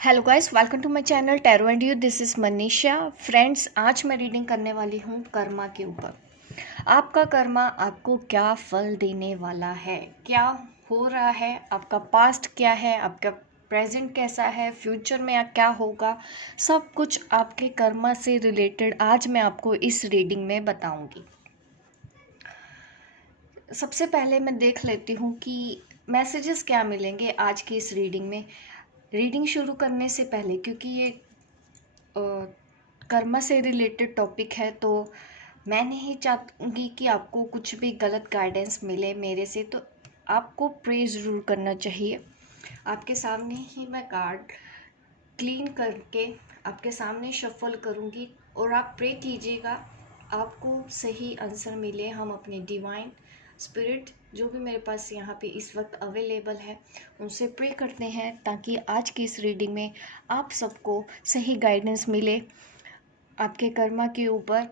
Hello guys, welcome to my channel tarot and you. This is Manisha. Friends, आज मैं reading करने वाली हूँ कर्मा के ऊपर। आपका कर्मा आपको क्या फल देने वाला है, क्या हो रहा है, आपका पास्ट क्या है, आपका प्रेजेंट कैसा है, फ्यूचर में क्या होगा, सब कुछ आपके कर्मा से रिलेटेड आज मैं आपको इस रीडिंग में बताऊंगी। सबसे पहले मैं देख लेती हूँ कि मैसेजेस क्या मिलेंगे आज की इस रीडिंग में। रीडिंग शुरू करने से पहले, क्योंकि ये कर्मा से रिलेटेड टॉपिक है, तो मैं नहीं चाहूँगी कि आपको कुछ भी गलत गाइडेंस मिले मेरे से, तो आपको प्रे ज़रूर करना चाहिए। आपके सामने ही मैं कार्ड क्लीन करके आपके सामने शफल करूँगी और आप प्रे कीजिएगा, आपको सही आंसर मिले। हम अपने डिवाइन स्पिरिट जो भी मेरे पास यहाँ पे इस वक्त अवेलेबल है उनसे प्रे करते हैं, ताकि आज की इस रीडिंग में आप सबको सही गाइडेंस मिले। आपके कर्मा के ऊपर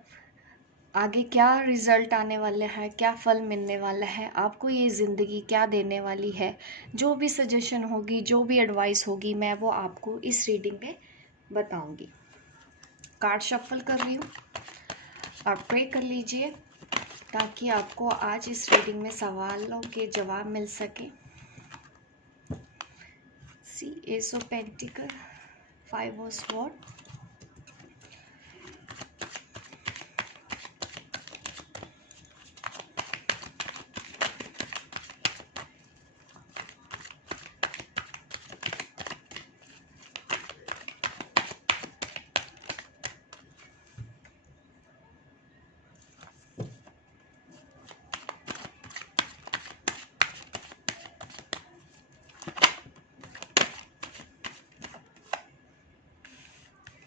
आगे क्या रिजल्ट आने वाला है, क्या फल मिलने वाला है, आपको ये ज़िंदगी क्या देने वाली है, जो भी सजेशन होगी, जो भी एडवाइस होगी, मैं वो आपको इस रीडिंग में बताऊंगी। कार्ड शफल कर रही हूँ, आप प्रे कर लीजिए ताकि आपको आज इस रीडिंग में सवालों के जवाब मिल सके। सी एस of pentacle, 5 of sword,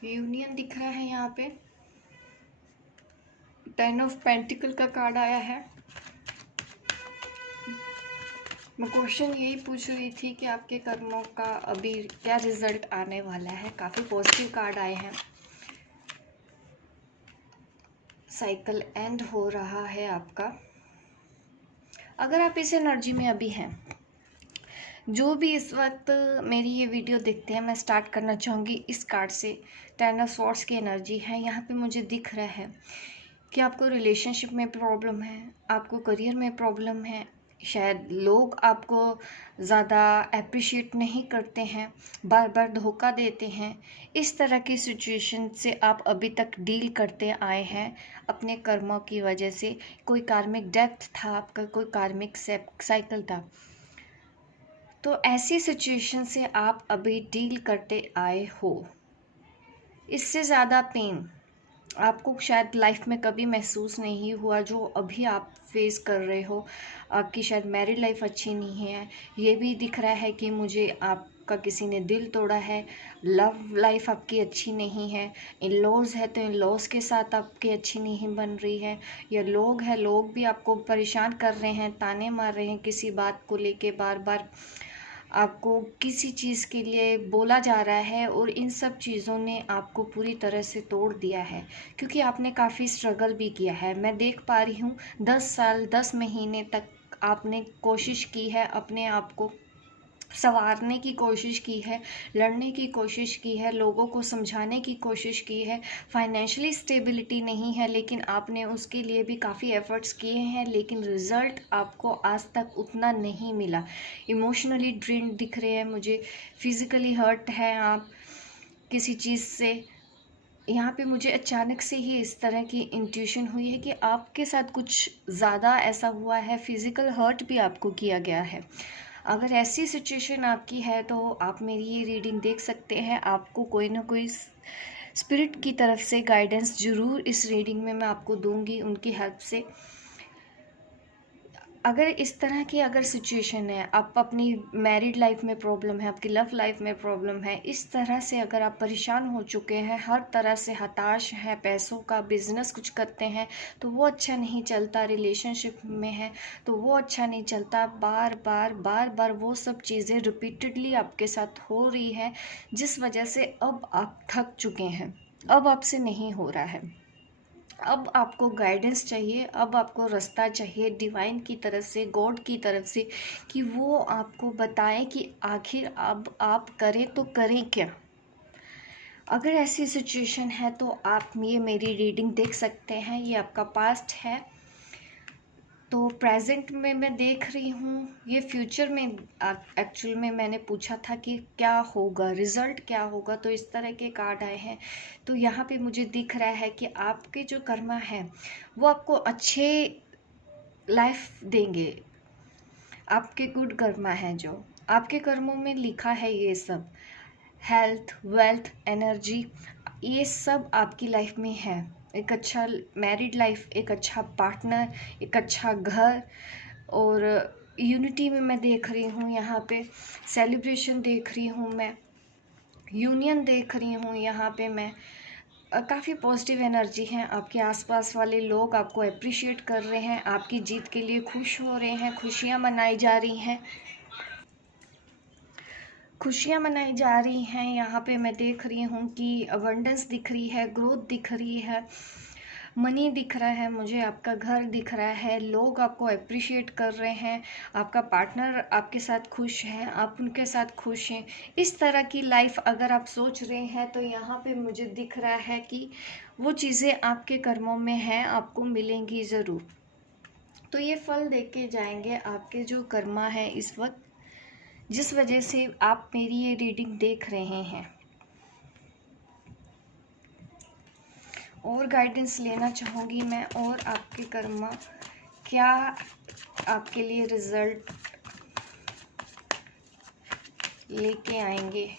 union दिख रहा है यहाँ पे। 10 ऑफ पेंटिकल का कार्ड आया है। मैं क्वेश्चन यही पूछ रही थी कि आपके कर्मों का अभी क्या रिजल्ट आने वाला है। काफ़ी पॉजिटिव कार्ड आए हैं। साइकिल एंड हो रहा है आपका। अगर आप इस एनर्जी में अभी हैं, जो भी इस वक्त मेरी ये वीडियो देखते हैं, मैं स्टार्ट करना चाहूँगी इस कार्ड से। 10 ऑफ स्वॉर्ड्स की एनर्जी है यहाँ पे। मुझे दिख रहा है कि आपको रिलेशनशिप में प्रॉब्लम है, आपको करियर में प्रॉब्लम है, शायद लोग आपको ज़्यादा अप्रिशिएट नहीं करते हैं, बार बार धोखा देते हैं। इस तरह की सिचुएशन से आप अभी तक डील करते आए हैं अपने कर्मों की वजह से। कोई कार्मिक डेप्थ था आपका, कोई कार्मिक साइकिल था, तो ऐसी सिचुएशन से आप अभी डील करते आए हो। इससे ज़्यादा पेन आपको शायद लाइफ में कभी महसूस नहीं हुआ जो अभी आप फेस कर रहे हो। आपकी शायद मैरिड लाइफ अच्छी नहीं है, ये भी दिख रहा है कि मुझे आपका किसी ने दिल तोड़ा है। लव लाइफ आपकी अच्छी नहीं है। इन लॉज है तो इन लॉज के साथ आपकी अच्छी नहीं बन रही है। या लोग हैं, लोग भी आपको परेशान कर रहे हैं, ताने मार रहे हैं किसी बात को लेके, बार बार आपको किसी चीज़ के लिए बोला जा रहा है, और इन सब चीज़ों ने आपको पूरी तरह से तोड़ दिया है, क्योंकि आपने काफ़ी स्ट्रगल भी किया है। मैं देख पा रही हूँ 10 साल 10 महीने तक आपने कोशिश की है, अपने आप को संवारने की कोशिश की है, लड़ने की कोशिश की है, लोगों को समझाने की कोशिश की है। फाइनेंशियली स्टेबिलिटी नहीं है, लेकिन आपने उसके लिए भी काफ़ी एफर्ट्स किए हैं, लेकिन रिज़ल्ट आपको आज तक उतना नहीं मिला। इमोशनली ड्रेन दिख रहे हैं मुझे, फिज़िकली हर्ट है आप किसी चीज़ से। यहाँ पे मुझे अचानक से ही इस तरह की इंट्यूशन हुई है कि आपके साथ कुछ ज़्यादा ऐसा हुआ है, फिज़िकल हर्ट भी आपको किया गया है। अगर ऐसी सिचुएशन आपकी है तो आप मेरी ये रीडिंग देख सकते हैं। आपको कोई ना कोई स्पिरिट की तरफ से गाइडेंस ज़रूर इस रीडिंग में मैं आपको दूंगी, उनकी हेल्प से। अगर इस तरह की अगर सिचुएशन है, आप अपनी मैरिड लाइफ में प्रॉब्लम है, आपकी लव लाइफ में प्रॉब्लम है, इस तरह से अगर आप परेशान हो चुके हैं, हर तरह से हताश हैं, पैसों का बिजनेस कुछ करते हैं तो वो अच्छा नहीं चलता, रिलेशनशिप में है तो वो अच्छा नहीं चलता, बार बार बार बार वो सब चीज़ें रिपीटेडली आपके साथ हो रही है, जिस वजह से अब आप थक चुके हैं, अब आपसे नहीं हो रहा है। अब आपको गाइडेंस चाहिए, अब आपको रास्ता चाहिए डिवाइन की तरफ से, गॉड की तरफ से, कि वो आपको बताएं कि आखिर अब आप करें तो करें क्या। अगर ऐसी सिचुएशन है तो आप ये मेरी रीडिंग देख सकते हैं। ये आपका पास्ट है, तो प्रेजेंट में मैं देख रही हूँ, ये फ्यूचर में एक्चुअल में मैंने पूछा था कि क्या होगा, रिजल्ट क्या होगा, तो इस तरह के कार्ड आए हैं। तो यहाँ पे मुझे दिख रहा है कि आपके जो कर्मा है वो आपको अच्छे लाइफ देंगे। आपके गुड कर्मा है, जो आपके कर्मों में लिखा है ये सब, हेल्थ, वेल्थ, एनर्जी, ये सब आपकी लाइफ में है। एक अच्छा मैरिड लाइफ, एक अच्छा पार्टनर, एक अच्छा घर, और यूनिटी में मैं देख रही हूँ। यहाँ पे सेलिब्रेशन देख रही हूँ मैं, यूनियन देख रही हूँ यहाँ पे मैं। काफ़ी पॉजिटिव एनर्जी है। आपके आसपास वाले लोग आपको अप्रिशिएट कर रहे हैं, आपकी जीत के लिए खुश हो रहे हैं, खुशियाँ मनाई जा रही हैं, खुशियाँ मनाई जा रही हैं। यहाँ पे मैं देख रही हूँ कि अबंडेंस दिख रही है, ग्रोथ दिख रही है, मनी दिख रहा है मुझे, आपका घर दिख रहा है, लोग आपको अप्रिशिएट कर रहे हैं, आपका पार्टनर आपके साथ खुश है, आप उनके साथ खुश हैं। इस तरह की लाइफ अगर आप सोच रहे हैं तो यहाँ पे मुझे दिख रहा है कि वो चीज़ें आपके कर्मों में हैं, आपको मिलेंगी ज़रूर। तो ये फल देख के जाएंगे आपके जो कर्मा है इस वक्त, जिस वजह से आप मेरी ये रीडिंग देख रहे हैं। और गाइडेंस लेना चाहूँगी मैं, और आपके कर्मा क्या आपके लिए रिजल्ट लेके आएंगे।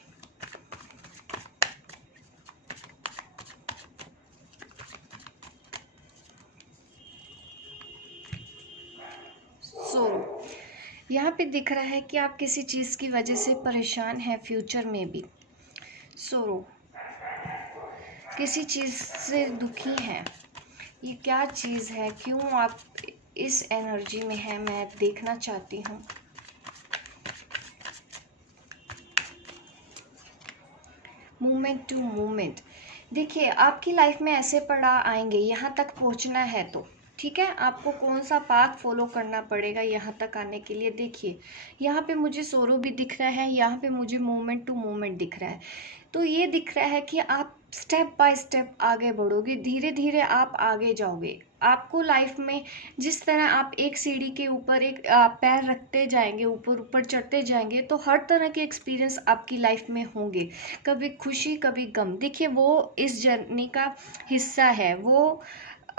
यहाँ पे दिख रहा है कि आप किसी चीज़ की वजह से परेशान हैं फ्यूचर में भी। किसी चीज़ से दुखी हैं। ये क्या चीज़ है, क्यों आप इस एनर्जी में हैं, मैं देखना चाहती हूँ। Movement to movement. देखिए, आपकी लाइफ में ऐसे पड़ाव आएंगे, यहाँ तक पहुँचना है तो ठीक है, आपको कौन सा पाथ फॉलो करना पड़ेगा यहाँ तक आने के लिए। देखिए, यहाँ पे मुझे सोरो भी दिख रहा है, यहाँ पे मुझे मूवमेंट टू मूवमेंट दिख रहा है। तो ये दिख रहा है कि आप स्टेप बाय स्टेप आगे बढ़ोगे, धीरे धीरे आप आगे जाओगे। आपको लाइफ में जिस तरह आप एक सीढ़ी के ऊपर एक पैर रखते जाएंगे, ऊपर ऊपर चढ़ते जाएंगे, तो हर तरह के एक्सपीरियंस आपकी लाइफ में होंगे, कभी खुशी कभी गम। देखिए, वो इस जर्नी का हिस्सा है। वो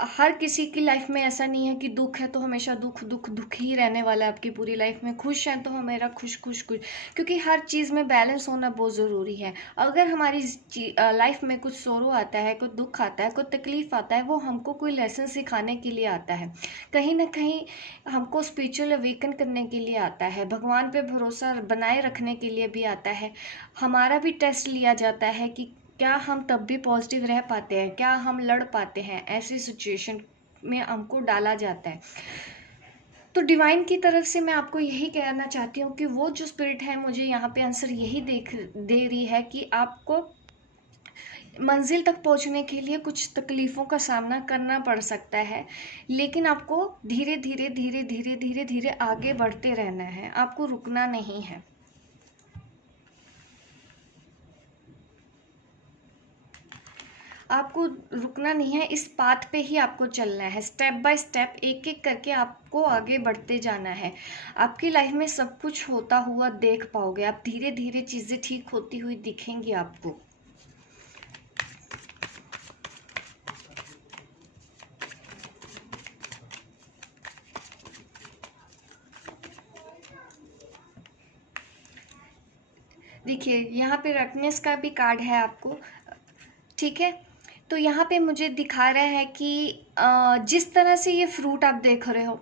हर किसी की लाइफ में ऐसा नहीं है कि दुख है तो हमेशा दुख दुख दुख ही रहने वाला है आपकी पूरी लाइफ में, खुश है तो हमेशा खुश खुश खुश, क्योंकि हर चीज़ में बैलेंस होना बहुत ज़रूरी है। अगर हमारी लाइफ में कुछ सोरो आता है, कुछ दुख आता है, कुछ तकलीफ आता है, वो हमको कोई लेसन सिखाने के लिए आता है, कहीं ना कहीं हमको स्पिरिचुअल अवेकन करने के लिए आता है, भगवान पे भरोसा बनाए रखने के लिए भी आता है। हमारा भी टेस्ट लिया जाता है कि क्या हम तब भी पॉजिटिव रह पाते हैं, क्या हम लड़ पाते हैं, ऐसी सिचुएशन में हमको डाला जाता है। तो डिवाइन की तरफ से मैं आपको यही कहना चाहती हूँ कि वो जो स्पिरिट है मुझे यहाँ पे आंसर यही दे रही है कि आपको मंजिल तक पहुँचने के लिए कुछ तकलीफ़ों का सामना करना पड़ सकता है, लेकिन आपको धीरे धीरे धीरे धीरे धीरे धीरे आगे बढ़ते रहना है, आपको रुकना नहीं है। आपको रुकना नहीं है, इस पाथ पे ही आपको चलना है, स्टेप बाय स्टेप एक एक करके आपको आगे बढ़ते जाना है। आपकी लाइफ में सब कुछ होता हुआ देख पाओगे, आप धीरे धीरे चीज़ें ठीक होती हुई दिखेंगी आपको। देखिए, यहाँ पे रटनेस का भी कार्ड है आपको, ठीक है। तो यहाँ पे मुझे दिखा रहा है कि जिस तरह से ये फ्रूट आप देख रहे हो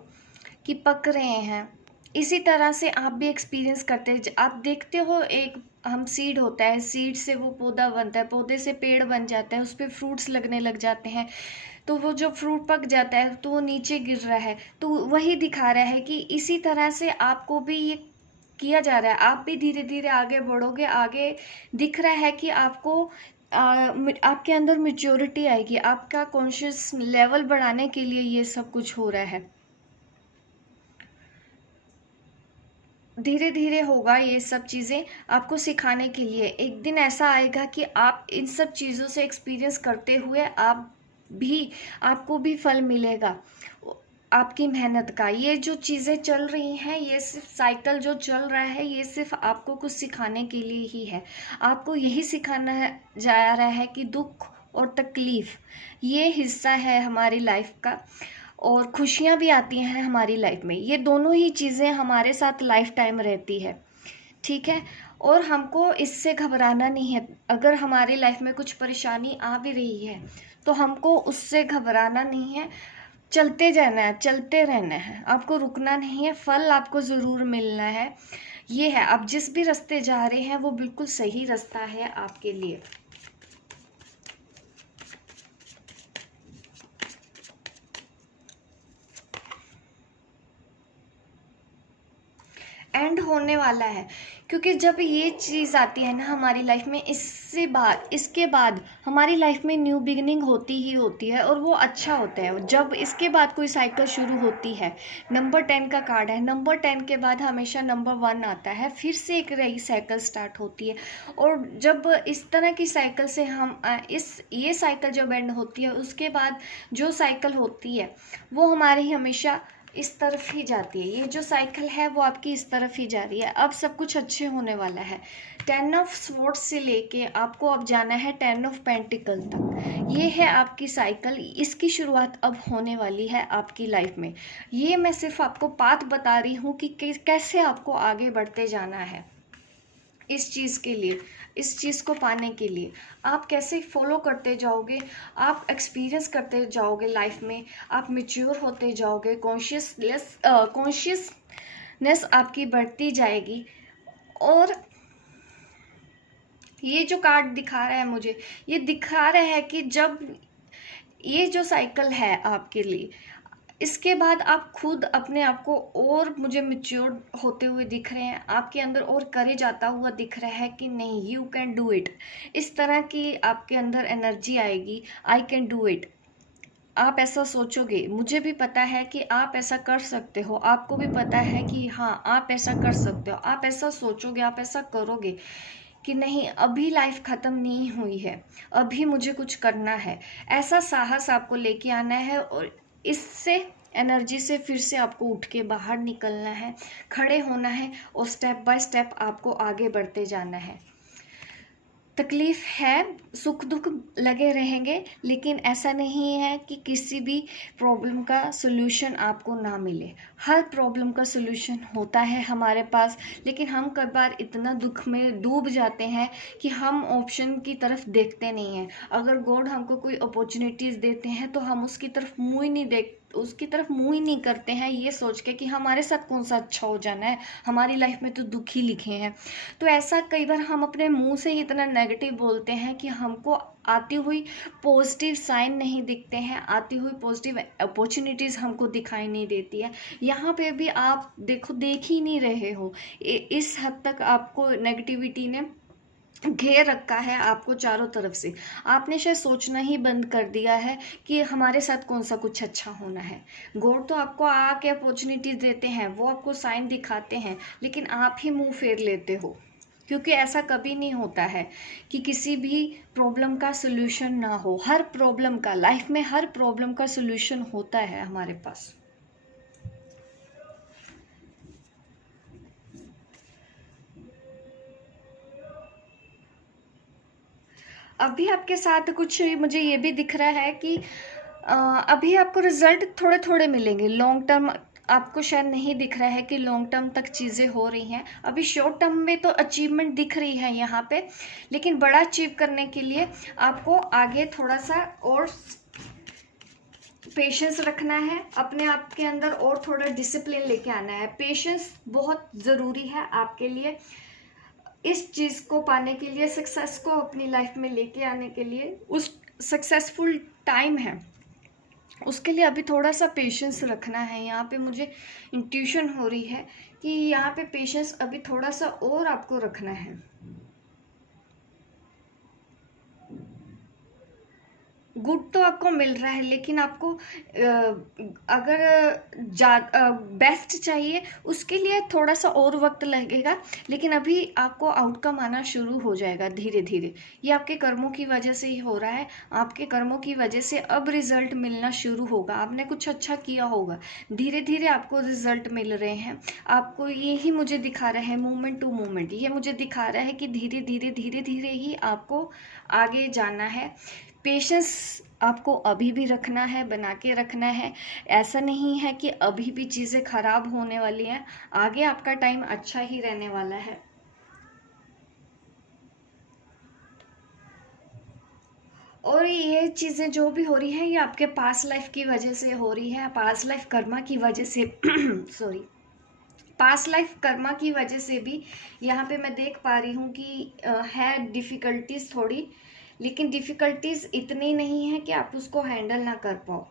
कि पक रहे हैं, इसी तरह से आप भी एक्सपीरियंस करते हैं। आप देखते हो, एक हम सीड होता है, सीड से वो पौधा बनता है, पौधे से पेड़ बन जाता है, उस पर फ्रूट्स लगने लग जाते हैं, तो वो जो फ्रूट पक जाता है तो वो नीचे गिर रहा है। तो वही दिखा रहा है कि इसी तरह से आपको भी ये किया जा रहा है, आप भी धीरे धीरे आगे बढ़ोगे। आगे दिख रहा है कि आपको आपके अंदर मेच्योरिटी आएगी, आपका कॉन्शियस लेवल बढ़ाने के लिए ये सब कुछ हो रहा है। धीरे धीरे होगा ये सब चीज़ें आपको सिखाने के लिए। एक दिन ऐसा आएगा कि आप इन सब चीज़ों से एक्सपीरियंस करते हुए आपको भी फल मिलेगा आपकी मेहनत का। ये जो चीज़ें चल रही हैं, ये सिर्फ साइकिल जो चल रहा है, ये सिर्फ आपको कुछ सिखाने के लिए ही है। आपको यही सिखाना जा रहा है कि दुख और तकलीफ़ ये हिस्सा है हमारी लाइफ का, और खुशियाँ भी आती हैं हमारी लाइफ में। ये दोनों ही चीज़ें हमारे साथ लाइफ टाइम रहती है, ठीक है। और हमको इससे घबराना नहीं है। अगर हमारी लाइफ में कुछ परेशानी आ भी रही है तो हमको उससे घबराना नहीं है, चलते जाना है, चलते रहना है, आपको रुकना नहीं है। फल आपको ज़रूर मिलना है। ये है, आप जिस भी रास्ते जा रहे हैं वो बिल्कुल सही रास्ता है आपके लिए। एंड होने वाला है, क्योंकि जब ये चीज़ आती है ना हमारी लाइफ में, इसके बाद हमारी लाइफ में न्यू बिगिनिंग होती ही होती है, और वो अच्छा होता है। जब इसके बाद कोई साइकिल शुरू होती है, नंबर 10 का कार्ड है, नंबर 10 के बाद हमेशा नंबर 1 आता है, फिर से एक नई साइकिल स्टार्ट होती है। और जब इस तरह की साइकिल से ये साइकिल जब एंड होती है, उसके बाद जो साइकिल होती है वो हमारी हमेशा इस तरफ ही जाती है। ये जो साइकिल है वो आपकी इस तरफ ही जा रही है। अब सब कुछ अच्छे होने वाला है। 10 ऑफ स्वॉर्ड्स से लेके आपको अब जाना है 10 ऑफ पेंटिकल तक। ये है आपकी साइकिल, इसकी शुरुआत अब होने वाली है आपकी लाइफ में। ये मैं सिर्फ आपको पाथ बता रही हूँ कि कैसे आपको आगे बढ़ते जाना है। इस चीज़ के लिए, इस चीज़ को पाने के लिए आप कैसे फॉलो करते जाओगे, आप एक्सपीरियंस करते जाओगे लाइफ में, आप मैच्योर होते जाओगे, कॉन्शियसनेस आपकी बढ़ती जाएगी। और ये जो कार्ड दिखा रहा है मुझे, ये दिखा रहा है कि जब ये जो साइकिल है आपके लिए, इसके बाद आप खुद अपने आप को और मुझे मैच्योर होते हुए दिख रहे हैं, आपके अंदर और करेज आता हुआ दिख रहा है कि नहीं, यू कैन डू इट। इस तरह की आपके अंदर एनर्जी आएगी, आई कैन डू इट। आप ऐसा सोचोगे, मुझे भी पता है कि आप ऐसा कर सकते हो, आपको भी पता है कि हाँ आप ऐसा कर सकते हो। आप ऐसा सोचोगे, आप ऐसा करोगे कि नहीं, अभी लाइफ ख़त्म नहीं हुई है, अभी मुझे कुछ करना है। ऐसा साहस आपको लेके आना है, और इससे एनर्जी से फिर से आपको उठ के बाहर निकलना है, खड़े होना है, और स्टेप बाय स्टेप आपको आगे बढ़ते जाना है। तकलीफ़ है, सुख दुख लगे रहेंगे, लेकिन ऐसा नहीं है कि किसी भी प्रॉब्लम का सलूशन आपको ना मिले। हर प्रॉब्लम का सलूशन होता है हमारे पास, लेकिन हम कई बार इतना दुख में डूब जाते हैं कि हम ऑप्शन की तरफ देखते नहीं हैं। अगर गॉड हमको कोई अपॉर्चुनिटीज़ देते हैं तो हम उसकी तरफ मुँह ही नहीं करते हैं, ये सोच के कि हमारे साथ कौन सा अच्छा हो जाना है, हमारी लाइफ में तो दुख ही लिखे हैं। तो ऐसा कई बार हम अपने मुंह से ही इतना नेगेटिव बोलते हैं कि हमको आती हुई पॉजिटिव साइन नहीं दिखते हैं, आती हुई पॉजिटिव अपॉर्चुनिटीज़ हमको दिखाई नहीं देती है। यहाँ पे भी आप देख ही नहीं रहे हो। इस हद तक आपको नेगेटिविटी ने घेर रखा है आपको चारों तरफ से। आपने शायद सोचना ही बंद कर दिया है कि हमारे साथ कौन सा कुछ अच्छा होना है। गॉड तो आपको आके अपॉर्चुनिटीज देते हैं, वो आपको साइन दिखाते हैं, लेकिन आप ही मुंह फेर लेते हो। क्योंकि ऐसा कभी नहीं होता है कि किसी भी प्रॉब्लम का सलूशन ना हो। हर प्रॉब्लम का, लाइफ में हर प्रॉब्लम का सलूशन होता है हमारे पास। अभी आपके साथ कुछ मुझे ये भी दिख रहा है कि अभी आपको रिजल्ट थोड़े थोड़े मिलेंगे। लॉन्ग टर्म आपको शायद नहीं दिख रहा है कि लॉन्ग टर्म तक चीज़ें हो रही हैं। अभी शॉर्ट टर्म में तो अचीवमेंट दिख रही है यहाँ पे, लेकिन बड़ा अचीव करने के लिए आपको आगे थोड़ा सा और पेशेंस रखना है, अपने आप के अंदर और थोड़ा डिसिप्लिन लेके आना है। पेशेंस बहुत ज़रूरी है आपके लिए। इस चीज़ को पाने के लिए, सक्सेस को अपनी लाइफ में लेके आने के लिए, उस सक्सेसफुल टाइम है उसके लिए अभी थोड़ा सा पेशेंस रखना है। यहाँ पे मुझे इंट्यूशन हो रही है कि यहाँ पे पेशेंस अभी थोड़ा सा और आपको रखना है। गुड तो आपको मिल रहा है, लेकिन आपको अगर बेस्ट चाहिए उसके लिए थोड़ा सा और वक्त लगेगा, लेकिन अभी आपको आउटकम आना शुरू हो जाएगा धीरे धीरे। ये आपके कर्मों की वजह से ही हो रहा है, आपके कर्मों की वजह से अब रिजल्ट मिलना शुरू होगा। आपने कुछ अच्छा किया होगा, धीरे धीरे आपको रिजल्ट मिल रहे हैं। आपको ये ही मुझे दिखा रहा है, मूवमेंट टू मूवमेंट, ये मुझे दिखा रहा है कि धीरे धीरे ही आपको आगे जाना है। पेशेंस आपको अभी भी रखना है, बना के रखना है। ऐसा नहीं है कि अभी भी चीज़ें खराब होने वाली हैं, आगे आपका टाइम अच्छा ही रहने वाला है। और ये चीज़ें जो भी हो रही हैं ये आपके पास्ट लाइफ की वजह से हो रही है, पास्ट लाइफ कर्मा की वजह से सॉरी, पास्ट लाइफ कर्मा की वजह से भी यहाँ पे मैं देख पा रही हूँ कि है डिफ़िकल्टीज थोड़ी, लेकिन डिफ़िकल्टीज इतनी नहीं है कि आप उसको हैंडल ना कर पाओ।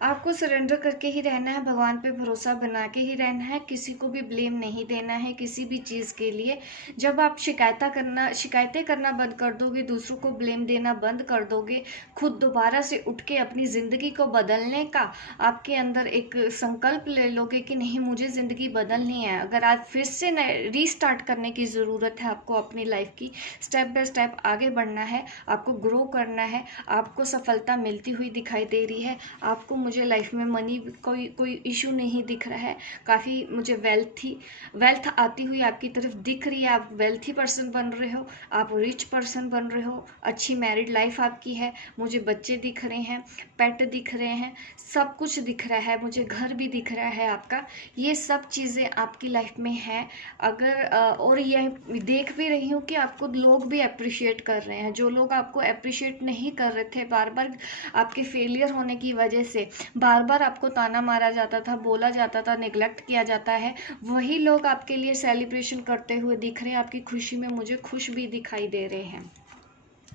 आपको सरेंडर करके ही रहना है, भगवान पे भरोसा बना के ही रहना है, किसी को भी ब्लेम नहीं देना है किसी भी चीज़ के लिए। जब आप शिकायतें करना बंद कर दोगे, दूसरों को ब्लेम देना बंद कर दोगे, खुद दोबारा से उठ के अपनी ज़िंदगी को बदलने का आपके अंदर एक संकल्प ले लोगे कि नहीं मुझे ज़िंदगी बदलनी है, अगर आज फिर से रीस्टार्ट करने की ज़रूरत है आपको अपनी लाइफ की, स्टेप बाय स्टेप आगे बढ़ना है, आपको ग्रो करना है, आपको सफलता मिलती हुई दिखाई दे रही है। आपको मुझे लाइफ में मनी कोई इशू नहीं दिख रहा है, काफ़ी मुझे वेल्थ आती हुई आपकी तरफ दिख रही है। आप वेल्थी पर्सन बन रहे हो, आप रिच पर्सन बन रहे हो, अच्छी मैरिड लाइफ आपकी है, मुझे बच्चे दिख रहे हैं, पेट दिख रहे हैं, सब कुछ दिख रहा है, मुझे घर भी दिख रहा है आपका। ये सब चीज़ें आपकी लाइफ में है। अगर और ये देख भी रही हूँ कि आपको लोग भी अप्रिशिएट कर रहे हैं। जो लोग आपको अप्रिशिएट नहीं कर रहे थे, बार बार आपके फेलियर होने की वजह से बार बार आपको ताना मारा जाता था, बोला जाता था, नेग्लेक्ट किया जाता है, वही लोग आपके लिए सेलिब्रेशन करते हुए दिख रहे हैं, आपकी खुशी में मुझे खुश भी दिखाई दे रहे हैं।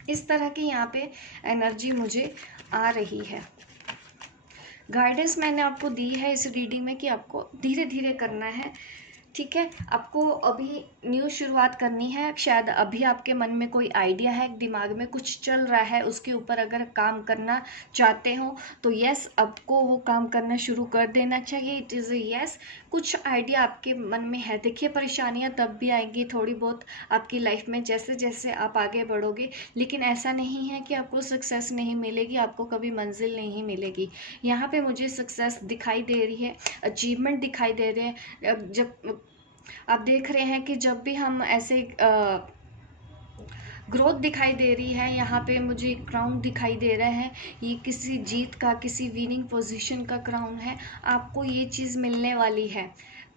इस तरह की यहाँ पे एनर्जी मुझे आ रही है। गाइडेंस मैंने आपको दी है इस रीडिंग में कि आपको धीरे धीरे करना है, ठीक है। आपको अभी न्यू शुरुआत करनी है, शायद अभी आपके मन में कोई आइडिया है, दिमाग में कुछ चल रहा है, उसके ऊपर अगर काम करना चाहते हो तो यस, आपको वो काम करना शुरू कर देना चाहिए। इट इज़ यस, कुछ आइडिया आपके मन में है। देखिए, परेशानियां तब भी आएंगी थोड़ी बहुत आपकी लाइफ में जैसे जैसे आप आगे बढ़ोगे, लेकिन ऐसा नहीं है कि आपको सक्सेस नहीं मिलेगी, आपको कभी मंजिल नहीं मिलेगी। यहाँ पे मुझे सक्सेस दिखाई दे रही है, अचीवमेंट दिखाई दे रहे हैं। जब आप देख रहे हैं कि जब भी हम ऐसे ग्रोथ दिखाई दे रही है, यहाँ पे मुझे क्राउन दिखाई दे रहा है, ये किसी जीत का, किसी विनिंग पोजीशन का क्राउन है। आपको ये चीज़ मिलने वाली है,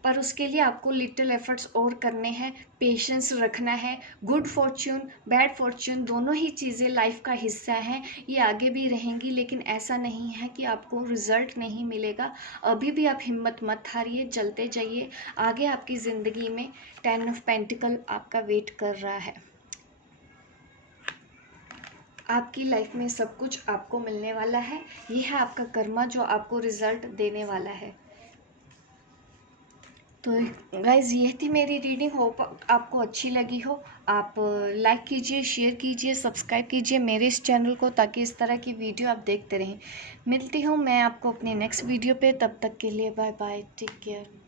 पर उसके लिए आपको लिटिल एफर्ट्स और करने हैं, पेशेंस रखना है। गुड फॉर्च्यून, बैड फॉर्च्यून दोनों ही चीज़ें लाइफ का हिस्सा हैं, ये आगे भी रहेंगी, लेकिन ऐसा नहीं है कि आपको रिजल्ट नहीं मिलेगा। अभी भी आप हिम्मत मत हारिए, चलते जाइए आगे। आपकी ज़िंदगी में 10 ऑफ पेंटिकल आपका वेट कर रहा है। आपकी लाइफ में सब कुछ आपको मिलने वाला है, ये है आपका कर्मा जो आपको रिजल्ट देने वाला है। तो गाइज, ये थी मेरी रीडिंग, होप आपको अच्छी लगी हो। आप लाइक कीजिए, शेयर कीजिए, सब्सक्राइब कीजिए मेरे इस चैनल को, ताकि इस तरह की वीडियो आप देखते रहें। मिलती हूँ मैं आपको अपनी नेक्स्ट वीडियो पे, तब तक के लिए बाय बाय, टेक केयर।